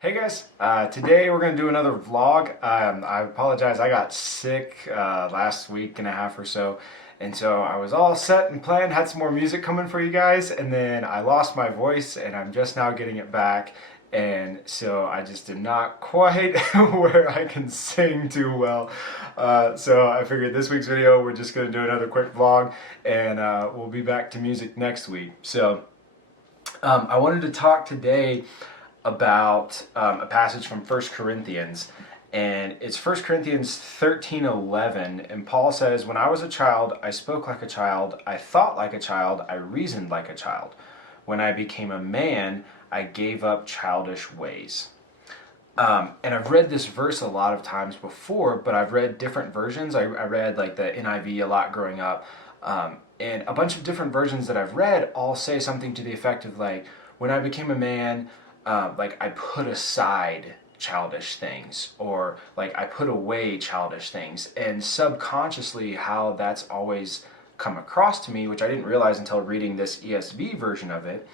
Hey guys, today we're going to do another vlog. I apologize, I got sick last week and a half or so, and so I was all set and planned, had some more music coming for you guys, and then I lost my voice and I'm just now getting it back, and so I just am not quite where I can sing too well. So I figured this week's video we're just going to do another quick vlog, and we'll be back to music next week. So I wanted to talk today about a passage from 1 Corinthians, and it's 1 Corinthians 13:11, and Paul says, "When I was a child, I spoke like a child, I thought like a child, I reasoned like a child. When I became a man, I gave up childish ways." And I've read this verse a lot of times before, but I've read different versions. I read like the NIV a lot growing up, and a bunch of different versions that I've read all say something to the effect of like, when I became a man, like I put aside childish things, or like I put away childish things, and subconsciously how that's always come across to me, which I didn't realize until reading this ESV version of it,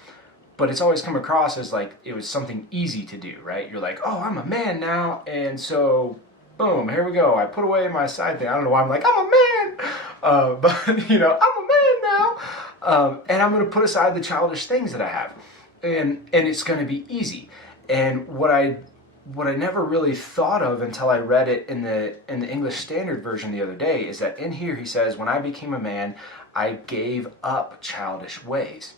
but it's always come across as like it was something easy to do, right? You're like, oh, I'm a man now, and so boom, here we go. I put away my side thing. I don't know why I'm like, I'm a man, but you know, I'm a man now, and I'm going to put aside the childish things that I have. And it's going to be easy. And what I never really thought of until I read it in the English Standard Version the other day is that in here he says, "When I became a man, I gave up childish ways."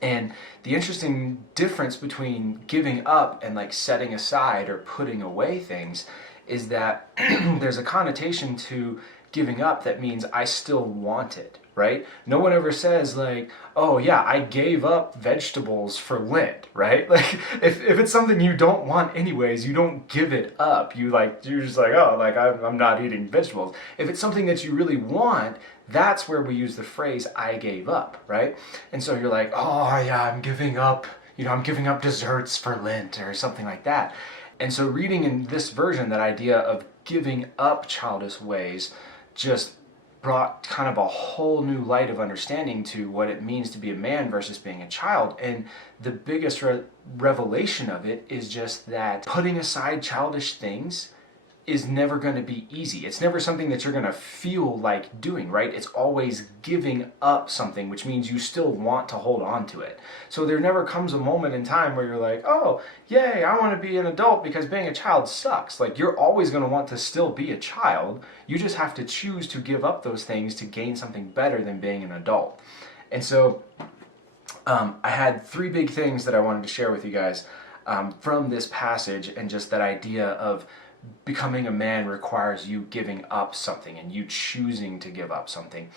And the interesting difference between giving up and like setting aside or putting away things is that there's a connotation to giving up that means I still want it, right? No one ever says like, oh yeah, I gave up vegetables for Lent, right? Like if it's something you don't want anyways, you don't give it up. You're just like, oh, like I'm not eating vegetables. If it's something that you really want, that's where we use the phrase I gave up, right? And so you're like, oh yeah, I'm giving up, I'm giving up desserts for Lent or something like that. And so reading in this version, that idea of giving up childish ways just brought kind of a whole new light of understanding to what it means to be a man versus being a child. And the biggest revelation of it is just that putting aside childish things is never going to be easy. It's never something that you're going to feel like doing, right? It's always giving up something, which means you still want to hold on to it. So there never comes a moment in time where you're like, oh, yay, I want to be an adult because being a child sucks. Like, you're always going to want to still be a child. You just have to choose to give up those things to gain something better than being an adult. And so I had three big things that I wanted to share with you guys from this passage, and just that idea of becoming a man requires you giving up something and you choosing to give up something.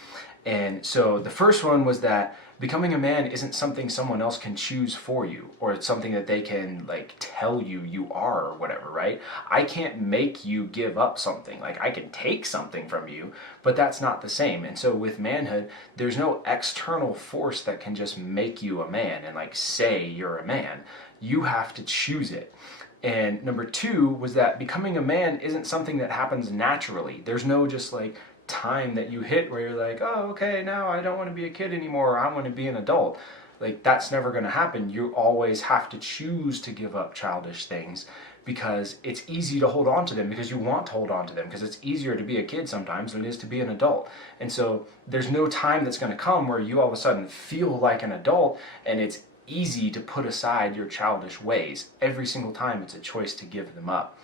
And so the first one was that becoming a man isn't something someone else can choose for you, or it's something that they can like tell you are or whatever, right? I can't make you give up something. Like, I can take something from you, but that's not the same. And so with manhood, there's no external force that can just make you a man and like say you're a man. You have to choose it. And number two was that becoming a man isn't something that happens naturally. There's no just like time that you hit where you're like, oh, okay, now I don't want to be a kid anymore, or I want to be an adult. Like, that's never going to happen. You always have to choose to give up childish things, because it's easy to hold on to them, because you want to hold on to them, because it's easier to be a kid sometimes than it is to be an adult. And so there's no time that's going to come where you all of a sudden feel like an adult and it's easy to put aside your childish ways. Every single time it's a choice to give them up.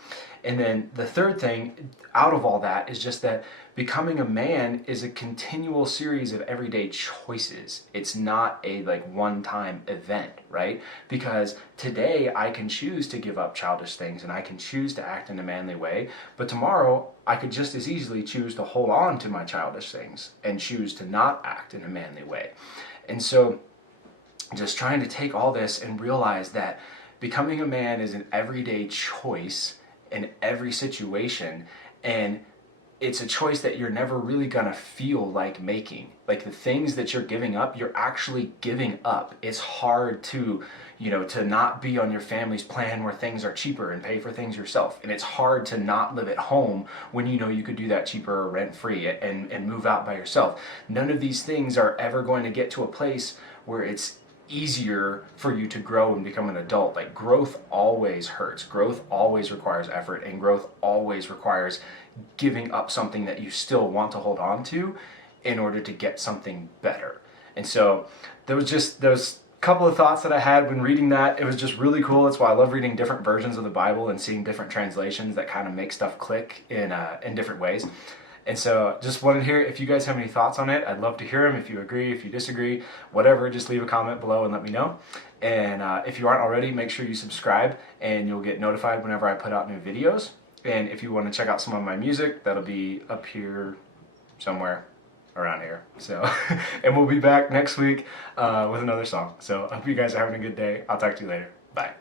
And then the third thing out of all that is just that becoming a man is a continual series of everyday choices. It's not a like one-time event, right? Because today I can choose to give up childish things and I can choose to act in a manly way, but tomorrow I could just as easily choose to hold on to my childish things and choose to not act in a manly way. And so just trying to take all this and realize that becoming a man is an everyday choice in every situation, and it's a choice that you're never really gonna feel like making. Like, the things that you're giving up, you're actually giving up. It's hard to, to not be on your family's plan where things are cheaper and pay for things yourself. And it's hard to not live at home when you could do that cheaper or rent-free and move out by yourself. None of these things are ever going to get to a place where it's easier for you to grow and become an adult. Like, growth always hurts. Growth always requires effort, and growth always requires giving up something that you still want to hold on to in order to get something better. And so there was a couple of thoughts that I had when reading that. It was just really cool. That's why I love reading different versions of the Bible and seeing different translations that kind of make stuff click in different ways. And so just wanted to hear if you guys have any thoughts on it. I'd love to hear them. If you agree, if you disagree, whatever, just leave a comment below and let me know. And if you aren't already, make sure you subscribe and you'll get notified whenever I put out new videos. And if you want to check out some of my music, that'll be up here somewhere around here. So, and we'll be back next week with another song. So I hope you guys are having a good day. I'll talk to you later. Bye.